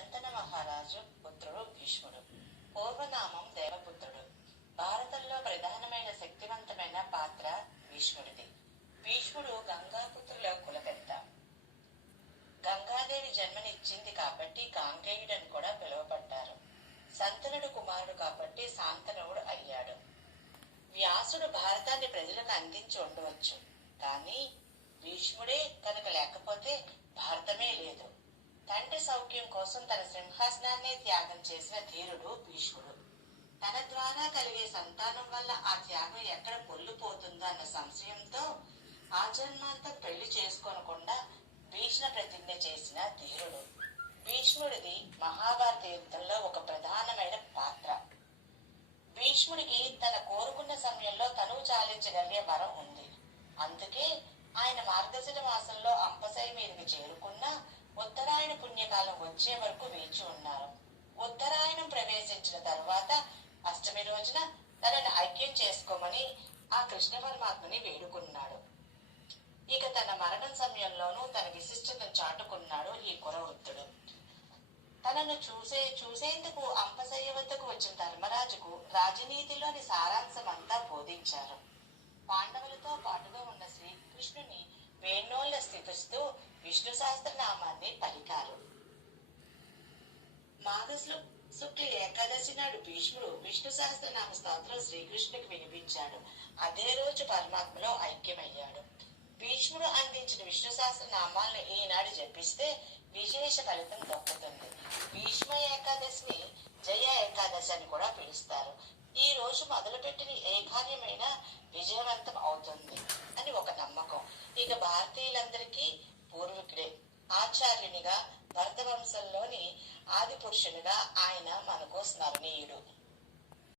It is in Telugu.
శంతన మహారాజు పుత్రుడు భీష్ముడు. పూర్వనామం దేవపుత్రుడు. భారతంలో ప్రధానమైన శక్తివంతమైన పాత్ర భీష్ముడిది. భీష్ముడు గంగాపుత్రుల కులపెద్ద. గంగాదేవి జన్మనిచ్చింది కాబట్టి గాంగేయుడని కూడా పిలువబడ్డారు. శంతనుడు కుమారుడు కాబట్టి శాంతనుడు అయ్యాడు. వ్యాసుడు భారతాన్ని ప్రజలకు అందించి ఉండవచ్చు, కానీ భీష్ముడే కనుక లేకపోతే భారతమే లేదు. తండ్రి సౌఖ్యం కోసం తన సింహాసనాన్ని త్యాగం చేసిన ధీరుడు భీష్ముడు. తన ద్వారా కలిగే సంతానం వల్ల ఆ త్యాగం ఎక్కడ పొల్లిపోతుందో అన్న సంశయంతో ఆ జన్మాంతం పెళ్లి చేసుకోనకుండా భీష్మ ప్రతిజ్ఞ చేసిన ధీరుడు. భీష్ముడిది మహాభారత యుద్ధంలో ఒక ప్రధానమైన పాత్ర. భీష్ముడికి తన కోరుకున్న సమయంలో తనువు చాలించగలిగే వరం ఉంది. అందుకే ఆయన మార్గశిర మాసంలో అంపశయ్య మీదకి చేరుకున్న ఉత్తరాయణ పుణ్యకాలం వచ్చే వరకు వేచి ఉన్నారు. ఉత్తరాయణం ప్రవేశించిన తర్వాత అష్టమి రోజున తనను ఐక్యం చేసుకోమని ఆ కృష్ణ పరమాత్మని వేడుకున్నాడు. ఇక తన మరణం సమయంలోనూ తన విశిష్టతను చాటుకున్నాడు ఈ కురవృద్ధుడు. తనను చూసేందుకు అంపశయ్య వద్దకు వచ్చిన ధర్మరాజుకు రాజనీతిలోని సారాంశమంతా బోధించారు. పాండవులతో పాటుగా ఉన్న శ్రీకృష్ణుని వేణోళ్ళ స్థితిస్తూ విష్ణు సహస్రనామాన్ని పలికారు. శుక్ల ఏకాదశి నాడు భీష్ముడు విష్ణు సహస్రనామ స్తోత్రం శ్రీకృష్ణుడికి వినిపించాడు. అదే రోజు పరమాత్మలో ఐక్యమయ్యాడు. భీష్ముడు అందించిన విష్ణు సహస్రనామాలను ఈనాడు జపిస్తే విశేష ఫలితం దక్కుతుంది. భీష్మ ఏకాదశిని జయ ఏకాదశి అని కూడా పిలుస్తారు. ఈ రోజు మొదలుపెట్టిన ఏ కార్యమైనా విజయవంతం అవుతుంది అని ఒక నమ్మకం. ఇక భారతీయులందరికీ పూర్వీకుడే. ఆచార్యునిగా భరత వంశంలోని ఆది పురుషునిగా ఆయన మనకు స్మరణీయుడు.